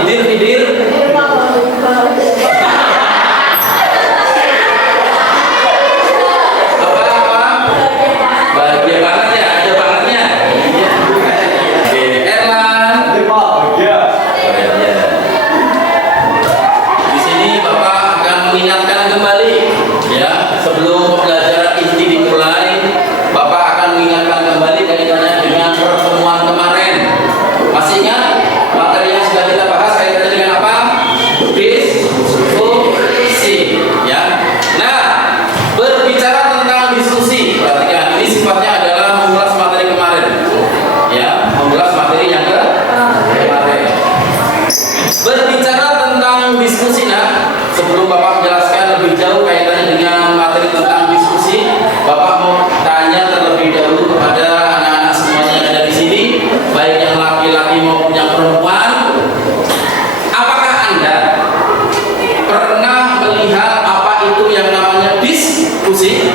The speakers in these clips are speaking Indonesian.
Tidir. Bahagia banget ya, ada bangetnya. Oke, Erlan. Di sini Bapak akan mengingatkan kembali ya, sebelum pembelajaran inti dimulai, Bapak akan mengingatkan kembali kaitannya dengan pertemuan kemarin. Masih ingat materi yang sudah kita bahas kaitannya dengan apa? Diskusi ya. Nah, berbicara tentang diskusi, perhatikan ini sifatnya adalah mengulas materi kemarin ya, mengulas materi yang kemarin. Berbicara tentang diskusi, nah sebelum Bapak menjelaskan lebih jauh kaitannya dengan materi tentang diskusi, Bapak mau tanya terlebih dahulu kepada anak-anak semuanya yang ada di sini, baik yang laki-laki maupun yang perempuan. Apakah Anda pernah melihat apa itu yang namanya diskusi?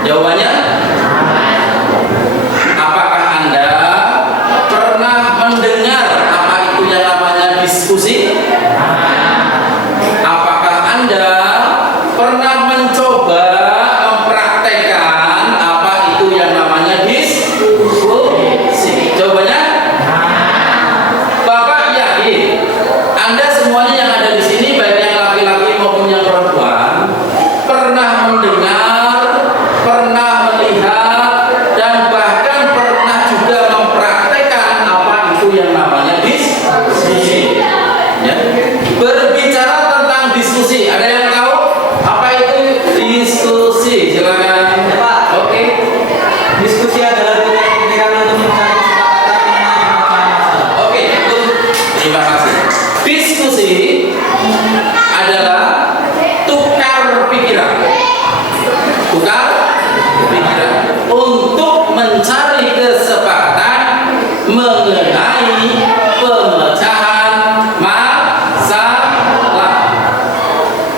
Jawabannya, apakah Anda pernah mendengar apa itu yang namanya diskusi? Apakah Anda pernah mencoba mempraktekkan apa itu yang namanya diskusi? Jawabannya, Bapak yakin Anda semuanya yang ada di sini, baik yang laki-laki maupun yang perempuan, pernah mendengar, pernah melihat, dan bahkan pernah juga mempraktekkan apa itu yang namanya diskusi. Ya. Berbicara tentang diskusi, ada yang tahu apa itu diskusi? Silakan. Oke. Diskusi adalah pemikiran untuk mencari kesepakatan mengenai masalah. Oke, terima kasih. Diskusi adalah tukar pikiran untuk mencari kesepakatan mengenai pemecahan masalah.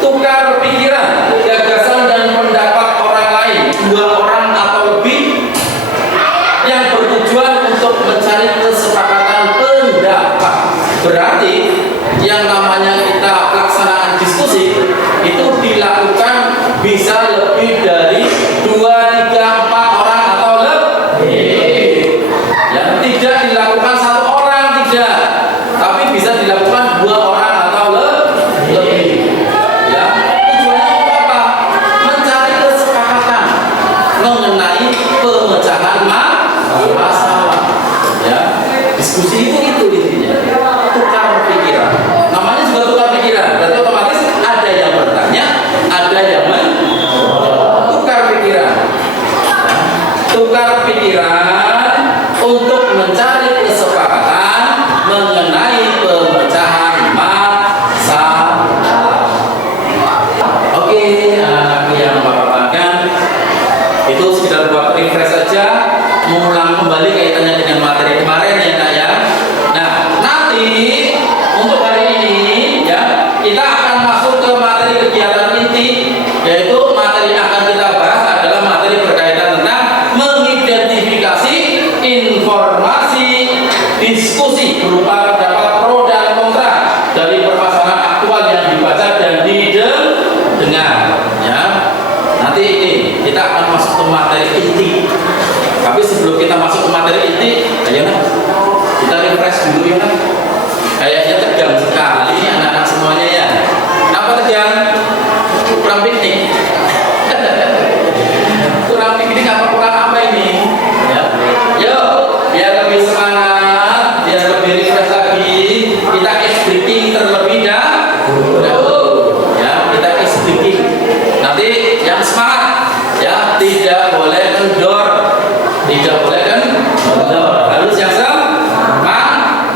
Tukar pikiran, gagasan dan pendapat orang lain, dua orang atau lebih, yang bertujuan untuk mencari kesepakatan pendapat. Berarti yang namanya kita pelaksanaan diskusi itu dilakukan bisa lebih dari 2, 3, 4 orang atau lebih. Ya, tidak dilakukan 1 orang, tidak, tapi bisa dilakukan 2 orang atau lebih. Ya, tujuannya untuk apa? Mencari kesepakatan mengenai pemecahan masalah. Ya, diskusi itu intinya. Tukar pikiran. Namanya juga tukar pikiran. Berarti otomatis ada yang bertanya, ada yang tukar pikiran. Tukar pikiran untuk mencari kesepakatan mengenai pemecahan masalah. Oke, anak-anak yang Bapak banggakan, itu sekedar buat refresh saja, mengulang kembali kaitannya dengan materi kemarin ya Nak ya. Nah, nanti untuk hari ini ya, kita akan masuk ke materi kegiatan inti, yaitu materi yang akan kita bahas adalah materi berkaitan tentang mengidentifikasi informasi diskusi berupa pendapat pro dan kontra dari permasalahan aktual yang dibaca dan didengar ya. Nanti ini kita akan masuk ke materi inti. Tapi sebelum kita masuk ke materi inti, ayo Nak, kita refresh dulu ya Nak. Kayaknya tegang sekali nih anak-anak semuanya ya. Kenapa tegang? Kurang piknik. Kurang piknik apa kurang apa ini? Ya. Yuk, biar lebih semangat, biar lebih refresh lagi, kita ice breaking terlebih dahulu. Ya, kita ice breaking. Nanti yang semangat ya, tidak boleh kendor. Tidak boleh kan? Harus yang semangat.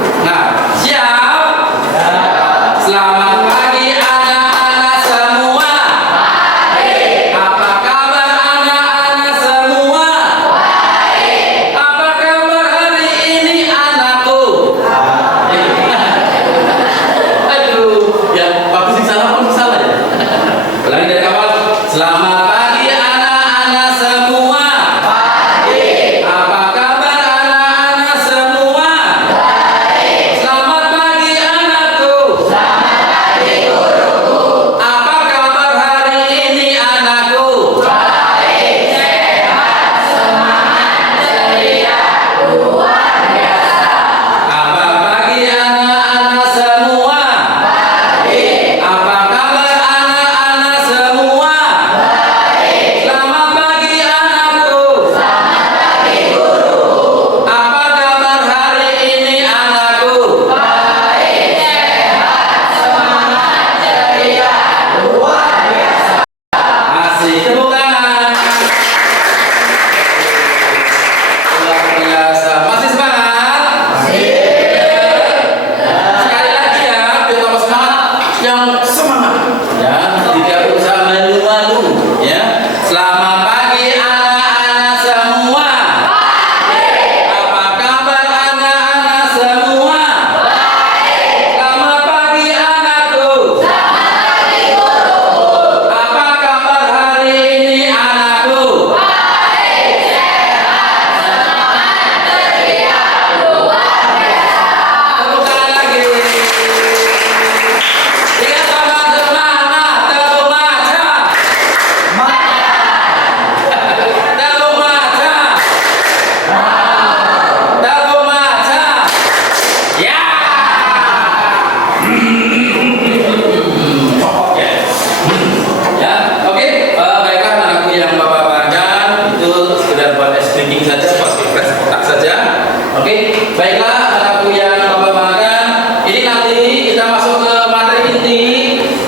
Oke, baiklah anakku yang Bapak banggakan. Ini nanti kita masuk ke materi inti,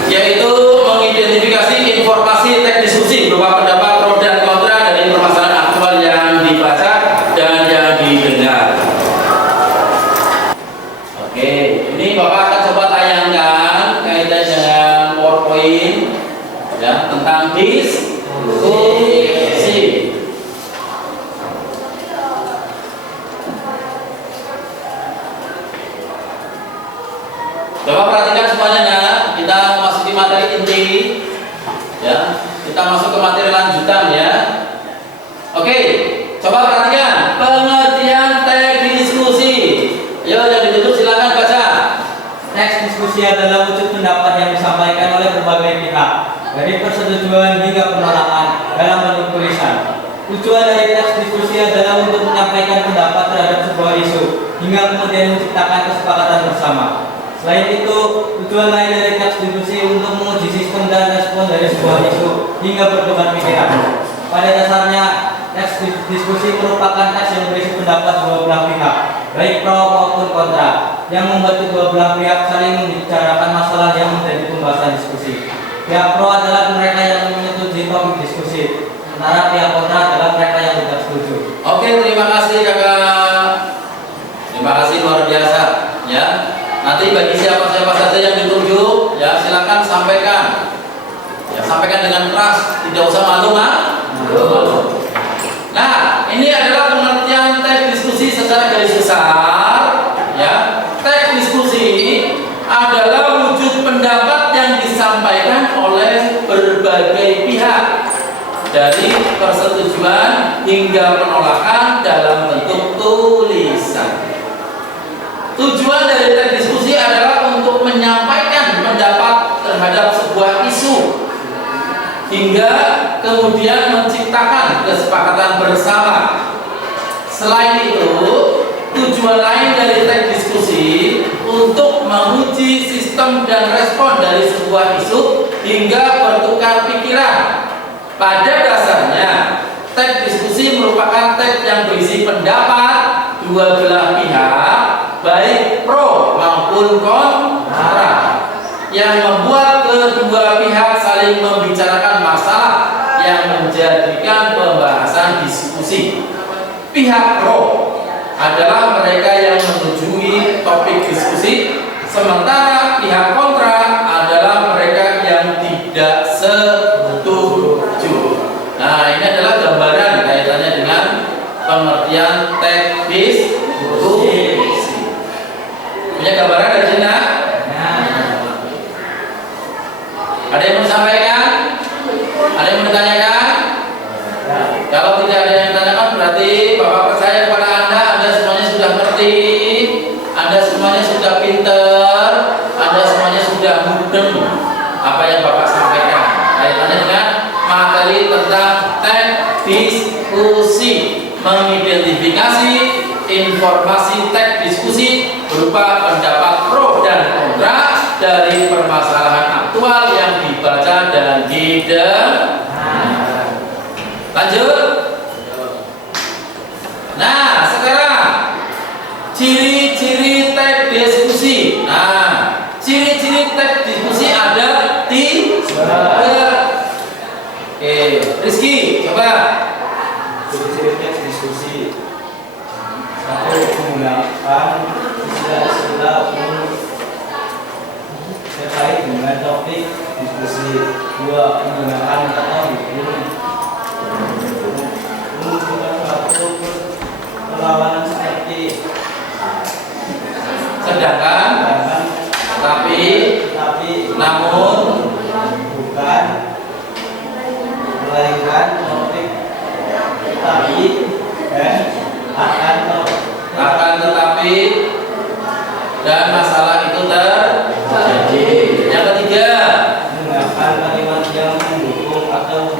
yaitu mengidentifikasi informasi teks diskusi berupa pendapat pro dan kontra dari permasalahan aktual yang dibaca dan yang didengar. Oke, ini Bapak akan coba tayangkan kaitan dengan PowerPoint ya, tentang diskusi. Coba perhatikan semuanya ya. Kita memasuki materi inti ya. Kita masuk ke materi lanjutan ya. Oke, coba perhatikan pengertian teks diskusi. Ayo yang ditutup silakan baca. Teks diskusi adalah wujud pendapat yang disampaikan oleh berbagai pihak, dari persetujuan hingga penolakan dalam bentuk tulisan. Tujuan dari teks diskusi adalah untuk menyampaikan pendapat terhadap sebuah isu, hingga kemudian menciptakan kesepakatan bersama. Selain itu, tujuan lain dari teks diskusi untuk menguji sistem dan respon dari sebuah isu hingga bertukar pikiran. Pada dasarnya, teks diskusi merupakan teks yang berisi pendapat dua belah pihak, baik pro maupun kontra, yang membuat kedua belah pihak saling membicarakan masalah yang menjadi pembahasan diskusi. Pihak pro adalah mereka yang menyetujui topik diskusi, sementara pihak kontra adalah mereka yang tidak setuju. Oke, terima kasih kakak. Terima kasih luar biasa ya. Nanti bagi siapa-siapa saja yang ditunjuk ya silakan sampaikan. Ya, sampaikan dengan keras, tidak usah malu Nah, ini adalah pengertian teks diskusi secara garis besar ya. Teks diskusi adalah wujud pendapat yang disampaikan oleh berbagai pihak, dari persetujuan hingga penolakan dalam bentuk tulisan. Tujuan dari teks diskusi adalah untuk menyampaikan pendapat terhadap sebuah isu hingga kemudian menciptakan kesepakatan bersama. Selain itu, tujuan lain dari teks diskusi untuk menguji sistem dan respon dari sebuah isu hingga bertukar pikiran. Pada dasarnya, teks diskusi merupakan teks yang berisi pendapat dua belah pihak, baik pro maupun kontra, yang membuat kedua pihak saling membicarakan masalah yang menjadikan pembahasan diskusi. Pihak pro adalah mereka yang menyetujui topik diskusi, sementara pihak kontra adalah mereka yang tidak setuju. Nah, ini adalah gambaran kaitannya dengan pengertian teks diskusi. Punya gambaran dari sini? Ada yang mau disampaikan? Ada yang mau ditanyakan? Kalau tidak ada yang ditanyakan, berarti Bapak percaya kepada Anda semuanya sudah ngerti, Anda semuanya sudah pinter, Anda semuanya sudah mudeng apa yang Bapak sampaikan kaitannya dengan materi tentang teks diskusi, mengidentifikasi informasi teks diskusi berupa pendapat pro dan kontra dari permasalahan aktual yang dibaca dan didengar. Lanjut. Nah, sekarang ciri-ciri teks diskusi. Nah, ciri-ciri teks diskusi ada 3. Oke, Rizky, coba. Ciri-ciri teks diskusi: 1. Menggunakan istilah-istilah umum terkait dengan topik diskusi. 2. Menggunakan kata hukum menunjukkan suatu perlawanan seperti Sedangkan, tapi, namun, bukan, melainkan, topik, tapi, dan akan tetapi, dan masalah itu terjadi. Yang ketiga, menggunakan kalimat yang mendukung atau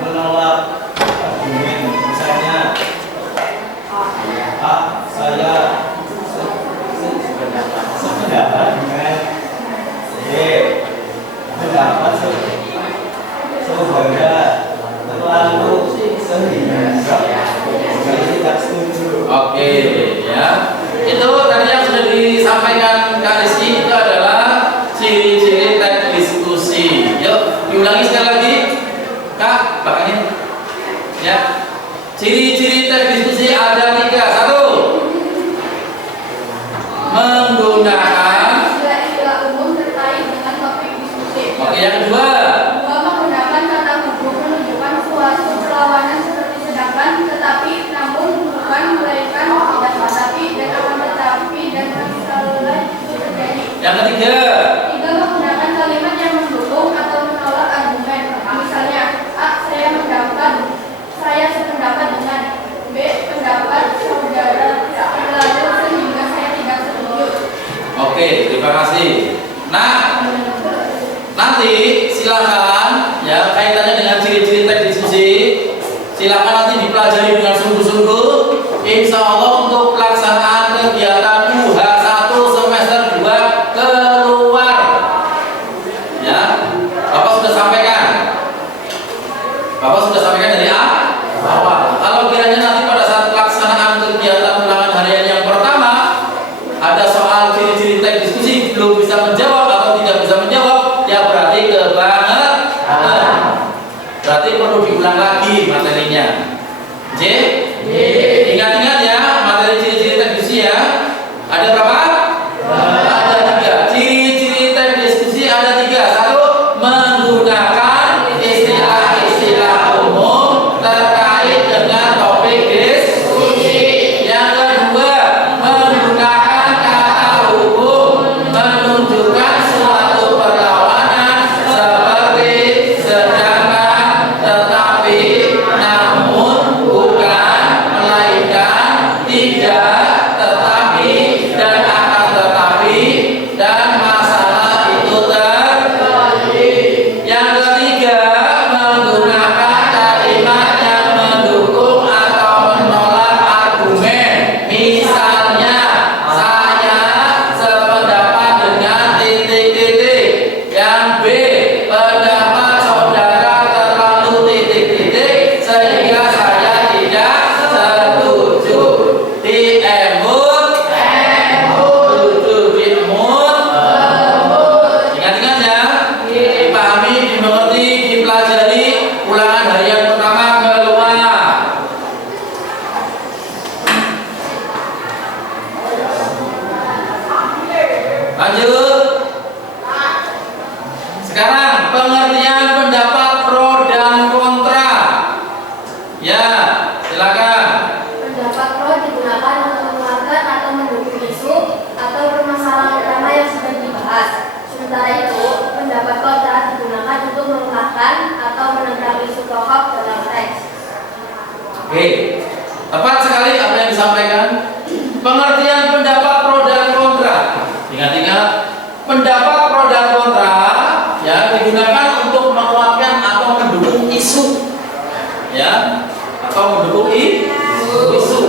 menolak argumen. Misalnya, saya sependapat dengan B, pendapat saudara terlalu sehingga saya tidak setuju. oke, Oke, ya. Itu tadi yang sudah disampaikan Kak Rizky itu adalah ciri-ciri teks diskusi. Yuk, diulangi sekali lagi. Kak, belakangnya. Ya. Ciri-ciri teks diskusi ada 3. 1. Menggunakan istilah umum terkait dengan topik diskusi. Oke, yang kedua. 2. Menggunakan kata hubung menunjukkan suatu perlawanan seperti sedangkan, tetapi, namun, bukan, melainkan, tidak, tetapi, dan akan tetapi, dan misalnya itu terjadi. Yang ketiga. 3. Menggunakan kalimat yang mendukung atau menolak argumen. Misalnya, A. Saya sependapat dengan B. Pendapat saudara tidak terlalu sehingga saya tidak setuju. Oke, terima kasih. Nah, nanti silakan ya kaitannya dengan ciri-ciri teks diskusi. Silakan nanti dipelajari dengan sungguh-sungguh. Insya Allah untuk pelaksanaan kegiatan UH1 semester 2 keluar. Ya, Bapak sudah sampaikan. Bapak sudah sampaikan dari awal. Kalau kiranya nanti pada saat pelaksanaan kegiatan ulangan harian yang pertama ada soal ciri-ciri teks diskusi belum bisa menjawab atau tidak bisa menjawab, ya berarti kebangetan. Berarti perlu diulang lagi materinya. J? Ingat-ingat ya materi ciri-ciri teks diskusi ya. Ada berapa? Ada 3. Ciri-ciri teks diskusi ada 3. 1. Menggunakan istilah-istilah umum terkait dengan topik diskusi. Yang kedua, menggunakan kata hubung menunjukkan suatu perlawanan seperti sedangkan, tetapi, namun, bukan, melainkan, tidak, tetapi, dan akan tetapi, dan masalah itu terjadi. Yang ketiga, menggunakan kalimat yang mendukung atau menolak argumen. Misalnya, saya sependapat dengan titik-titik. Yang B, pendapat saudara terlalu titik-titik sehingga saya tidak setuju. Diemut, tujuh diemut. Ingat-ingat ya, dipahami, dimengerti, dipelajari. Ulangan harian pertama keluar. Lanjut. Sekarang pengertian pendapat pro dan kontra. Ya, silakan. Pendapat pro digunakan untuk menguatkan atau mendukung isu atau permasalahan utama yang sedang dibahas. Sementara itu, pendapat kontra digunakan untuk melemahkan atau menentang isu pokok dalam teks. Oke, tepat sekali apa yang disampaikan. Pengertian pendapat pro dan kontra. Ingat-ingat, pendapat pro dan kontra ya digunakan untuk menguatkan atau mendukung isu, ya, atau mendukung isu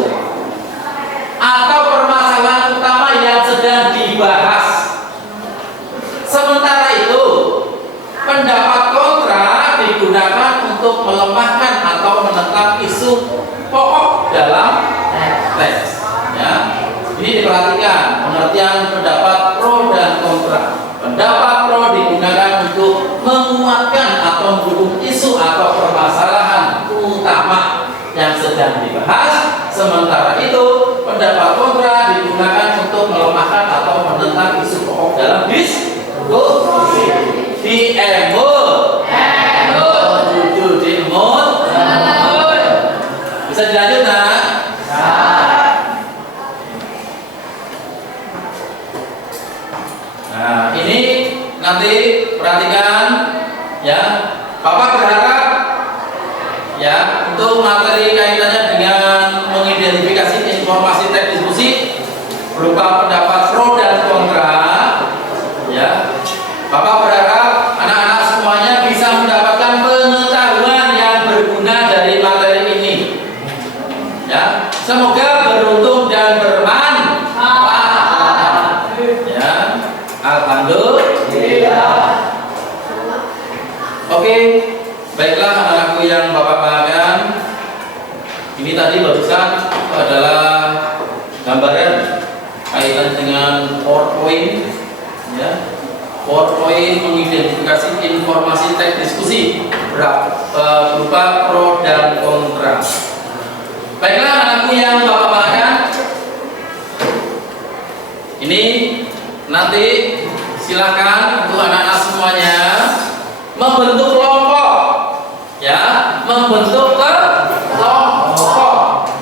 atau permasalahan utama yang sedang dibahas. Sementara itu, pendapat kontra digunakan untuk melemahkan atau menentang isu pokok dalam teks. Ya, ini diperhatikan pengertian pendapat pro dan kontra. Pendapat pro digunakan untuk menguatkan atau mendukung isu atau permasalahan utama yang sedang dibahas. Sementara itu, pendapat kontra digunakan untuk melemahkan atau menentang isu pokok dalam diskusi. Diemut, tujuh diemut. Bisa dilanjut nak? Nah, ini nanti perhatikan ya. Bapak berharap ya untuk materi kaitannya dengan mengidentifikasi informasi teks diskusi berupa pendapat pro dan kontra ya. Bapak berharap anak-anak semuanya bisa mendapatkan pengetahuan yang berguna dari materi ini. Ya, semoga beruntung dan bermanfaat. Ya, alhamdulillah. Oke, baiklah anak-anakku yang Bapak banggakan. Ini tadi barusan adalah gambaran kaitan dengan PowerPoint, ya. PowerPoint mengidentifikasi informasi teks diskusi berupa pro dan kontra. Baiklah anakku yang Bapak banggakan, ini nanti silakan untuk anak-anak semuanya membentuk kelompok, ya, membentuk kelompok.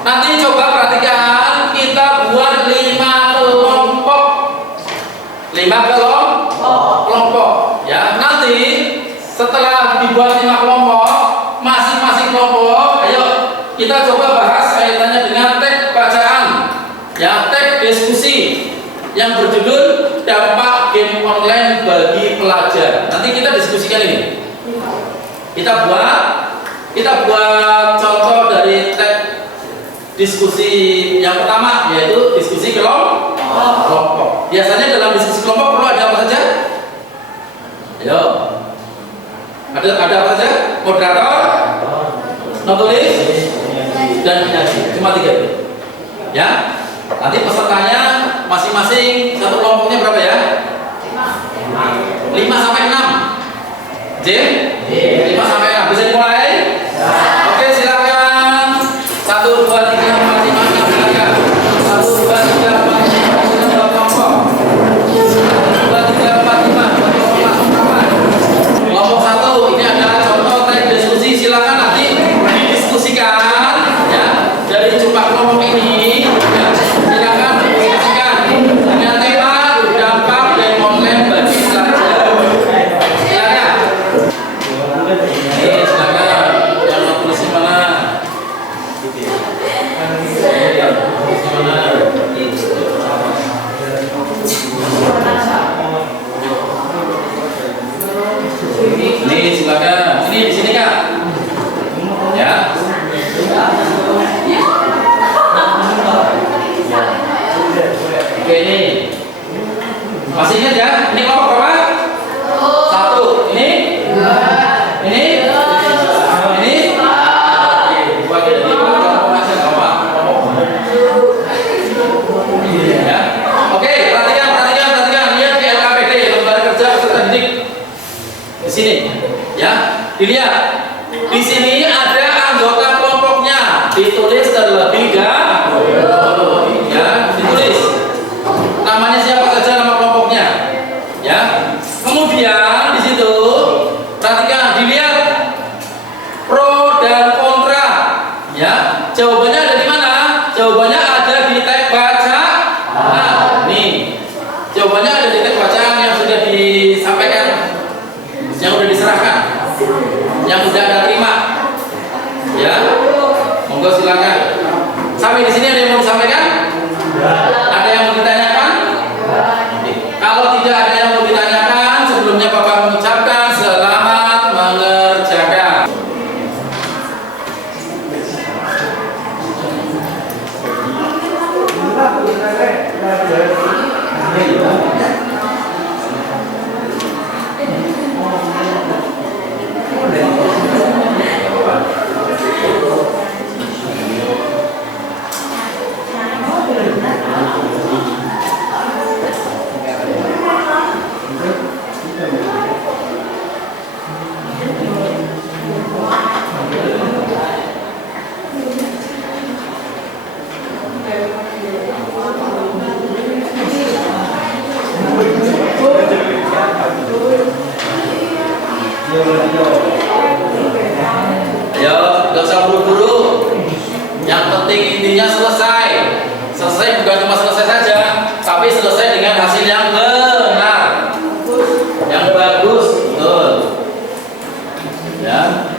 Nanti coba perhatikan, kita buat 5 kelompok, 5 kelompok, ya. Nanti setelah dibuat 5 kelompok, masing-masing kelompok, ayo kita coba bahas kaitannya dengan teks bacaan, ya, teks diskusi yang berjudul dampak game online bagi pelajar. Nanti kita diskusikan ini. Kita buat contoh dari teks diskusi yang pertama, yaitu diskusi kelompok. Biasanya dalam diskusi kelompok perlu ada apa saja? Ayo. Ada apa saja? Moderator, notulis, dan penyaji. Cuma 3 itu. Ya. Nanti pesertanya masing-masing satu kelompoknya berapa ya? 5 sampai 6. J? 5 sampai 6. Bisa dimulai? Oke, silakan. 1 2 3 4 5 6 silakan. 1 2 3 4 5 6 kelompok. 1 2 3 4 5 kelompok 1. Ini adalah contoh teks diskusi. Silakan nanti didiskusikan, ya, dari jumlah kelompok ini, ya. Silakan didiskusikan dengan tema dampak game online bagi pelajar. Silakan. Silakan. Yang mau tulis di mana? Ini silakan. Ini di sini kan? Ya. Oke, ini masih ingat ya? Ini kelompok berapa? 1. Ini? Ini? Ini? Bagi dari kelompok aja nggak apa. Ya. Oke, perhatikan. Lihat di LKPD, lembaga kerja peserta didik. Di sini, ya. Dilihat. Di sini ada anggota kelompoknya, ditulis terlebih dahulu, ya, ditulis namanya siapa saja, nama kelompoknya, ya. Kemudian di situ perhatikan, dilihat pro dan kontra, ya. Jawabannya ada di mana? Jawabannya ada di teks bacaan. Nah, nih jawabannya ada di teks bacaan yang sudah disampaikan, yang sudah diserahkan, yang sudah ada terima, ya. Monggo silakan. Sampai di sini ada yang mau disampaikan? Ada yang mau ditanyakan? Kalau tidak ada yang mau ditanyakan, sebelumnya Bapak mengucapkan selamat mengerjakan. Ayo, gak usah buru-buru. Yang penting intinya selesai. Selesai bukan cuma selesai saja, tapi selesai dengan hasil yang benar, yang bagus, betul. Ya.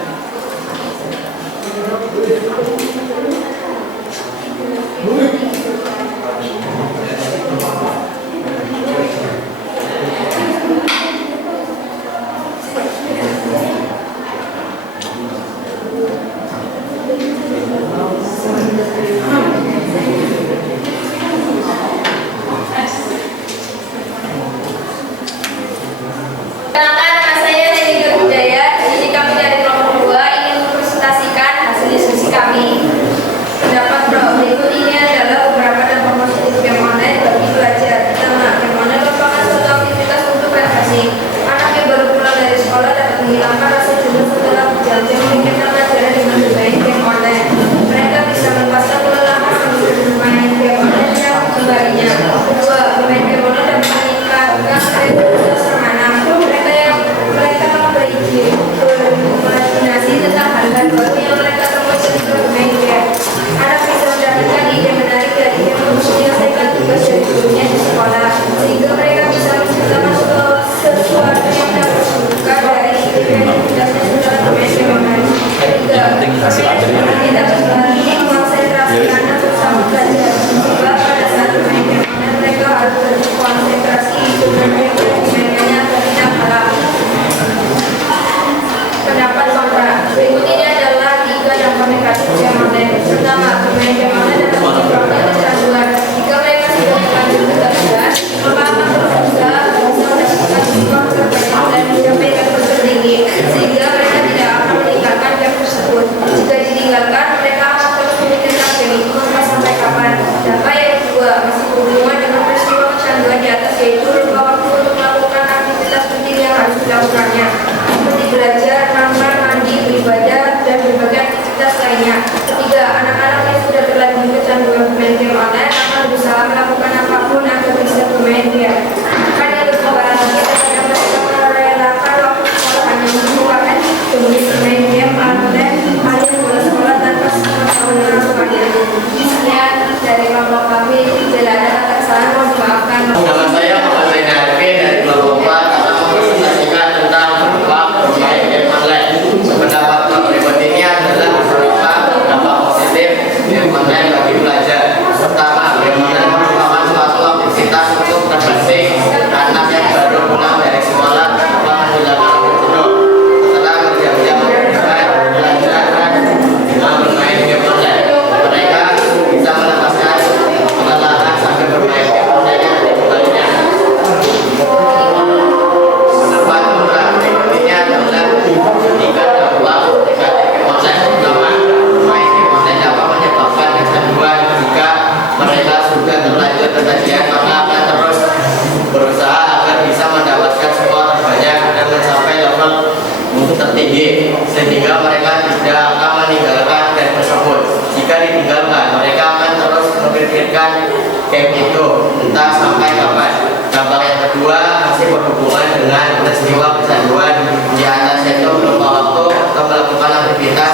game itu, entah sampai kapan. Gambar yang kedua masih berhubungan dengan peristiwa kecanduan. Di atas itu berupa waktu atau melakukan aktivitas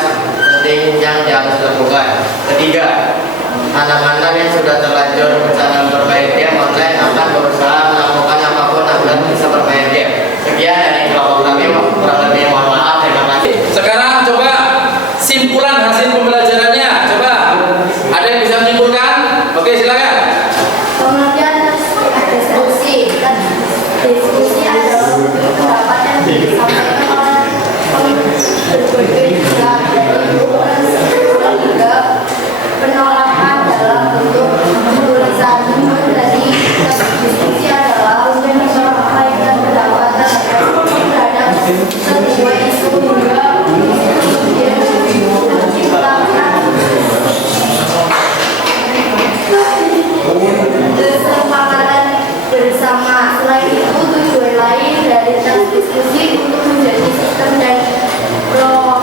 penting yang harus dilakukan. Ketiga, anak-anak yang sudah terlanjur rencana bermain game online akan berusaha melakukan apapun agar bisa bermain game. Sekian dari kelompok kami, kurang lebih mohon maaf, terima kasih. Sekarang coba simpulan hasil pembelajarannya. Coba ada yang bisa menyimpulkan? Oke, silakan. Kemudian ada diskusi. Diskusi adalah pendapat yang disampaikan oleh berbagai pihak dari hingga penolakan dalam bentuk tulisan. Dari diskusi adalah untuk menyampaikan pendapat terhadap sebuah isu hingga kemudian menciptakan kesepakatan bersama. Selain itu, tujuan lain dari tes diskusi untuk menjadi sistem dan respons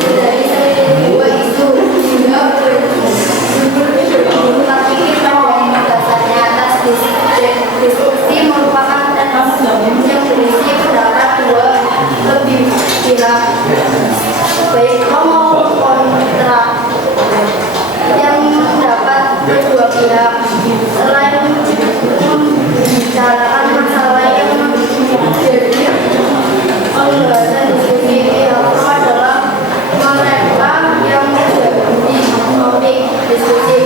dari sebuah isu hingga bertukar pikir pada dasarnya. Atas diskusi merupakan tes yang berisi pendapat dua lebih pihak, baik pro maupun kontra, yang mendapat kedua pihak. Selain membicarakan masalah yang menjadi pembahasan diskusi, yang pertama adalah mereka yang menjadi topik diskusi,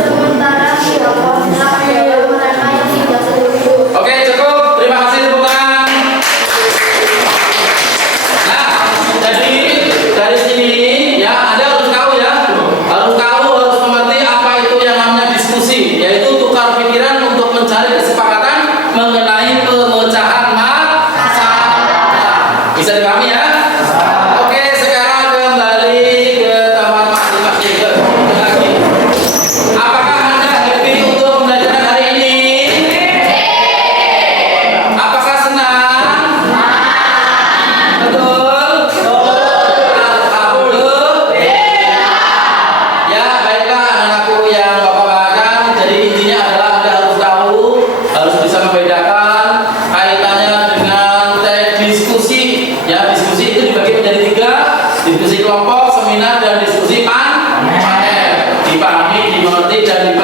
sementara pihak kontra adalah mereka yang tidak setuju. Oke, cukup. Terima kasih, tepuk tangan. Nah, jadi dari sini ya Anda harus tahu ya, harus mengerti apa itu yang namanya diskusi, yaitu tukar pikiran untuk mencari kesepakatan mengenai pemecahan masalah. Bisa dipahami ya? Oke, sekarang kembali ke teman masing-masing lagi. Apakah Anda happy untuk pembelajaran hari ini? Apakah senang? Betul? Alhamdulillah. Ya, baiklah anak-anakku yang Bapak banggakan. Jadi intinya adalah Anda harus tahu, harus bisa membedakan kaitannya dengan teks diskusi. Ya, diskusi itu dibagi menjadi 3, diskusi kelompok, seminar, dan diskusi panel. Dipahami, dimengerti, dan